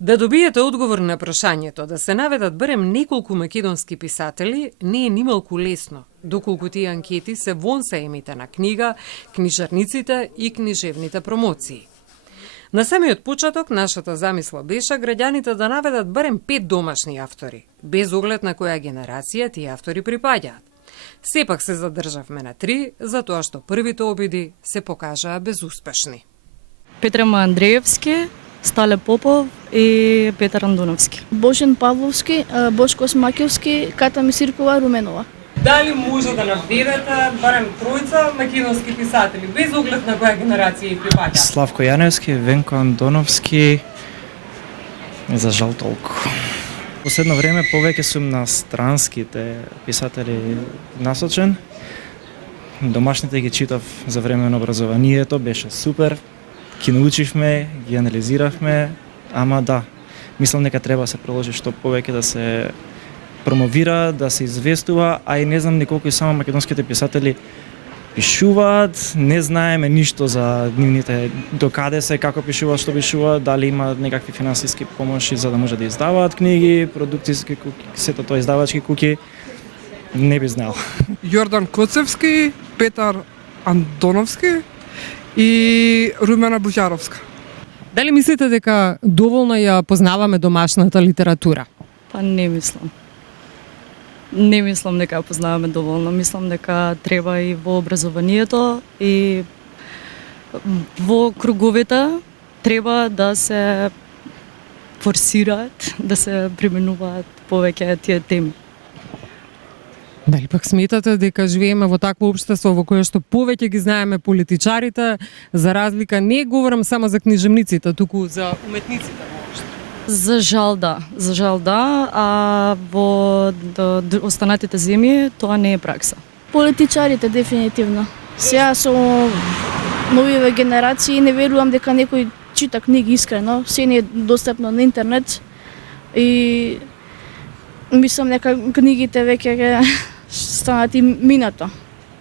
Да добиете одговор на прашањето да се наведат барем неколку македонски писатели не е нималку лесно, доколку тие анкети се вон саемите на книга, книжарниците и книжевните промоции. На самиот почеток нашата замисла беше граѓаните да наведат барем 5 домашни автори, без оглед на која генерација тие автори припаѓаат. Сепак се задржавме на 3, затоа што првите обиди се покажаа безуспешни. Петра Андреевски, Стале Попов и Петар Андоновски. Божен Павловски, Бошко Смакевски, Ката Мисиркова, Руменова. Дали може да наведете барем тројца македонски писатели, без оглед на која генерација и припаѓаат? Славко Јаневски, Венко Андоновски, за жал толку. Последно време повеќе сум на странските писатели насочен. Домашните ги читав за време на образованието, беше супер. Ги научивме, ги анализиравме, ама да, мислам дека треба да се продолжи што повеќе да се промовира, да се известува, а и не знам николку и само македонските писатели пишуваат, не знаеме ништо за нивните докаде се, како пишуваат, што пишуваат, дали има некакви финансиски помоши за да може да издаваат книги, продукцијски куки, сето тоа издавачки куки, не би знал. Јордан Коцевски, Петар Андоновски и Румена Бужаровска. Дали мислите дека доволно ја познаваме домашната литература? Па не мислам. Не мислам дека ја познаваме доволно. Мислам дека треба и во образованието и во круговите треба да се форсираат, да се применуваат повеќе тие теми. Дали пак сметате дека живееме во такво општество во кое што повеќе ги знаеме политичарите, за разлика не говорам само за книжевниците, туку за уметниците воопшто? За жал да, а во останатите земји тоа не е пракса. Политичарите дефинитивно. Сега со новиве генерации не верувам дека некој чита книги искрено, се не е достапно на интернет и мислам дека книгите веќе ќе станат и минато.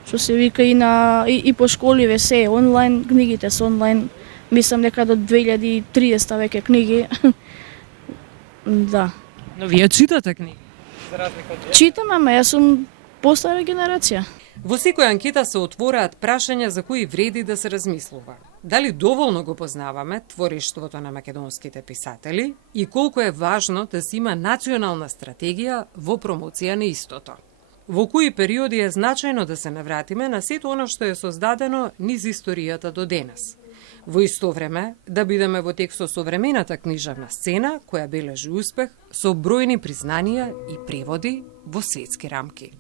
Што се вика и по школиве се е онлайн, книгите се онлайн. Мислам дека до 2030 веќе книги. Да. Но вие читате книги, за разлика од Читам, ама јас сум постара генерација. Во секоја анкета се отвораат прашања за кои вреди да се размислува. Дали доволно го познаваме творештвото на македонските писатели и колку е важно да се има национална стратегија во промоција на истото. Во кои периоди е значајно да се навратиме на сето оно што е создадено низ историјата до денес. Во исто време, да бидеме во тек со современата книжевна сцена, која бележи успех со бројни признанија и преводи во светски рамки.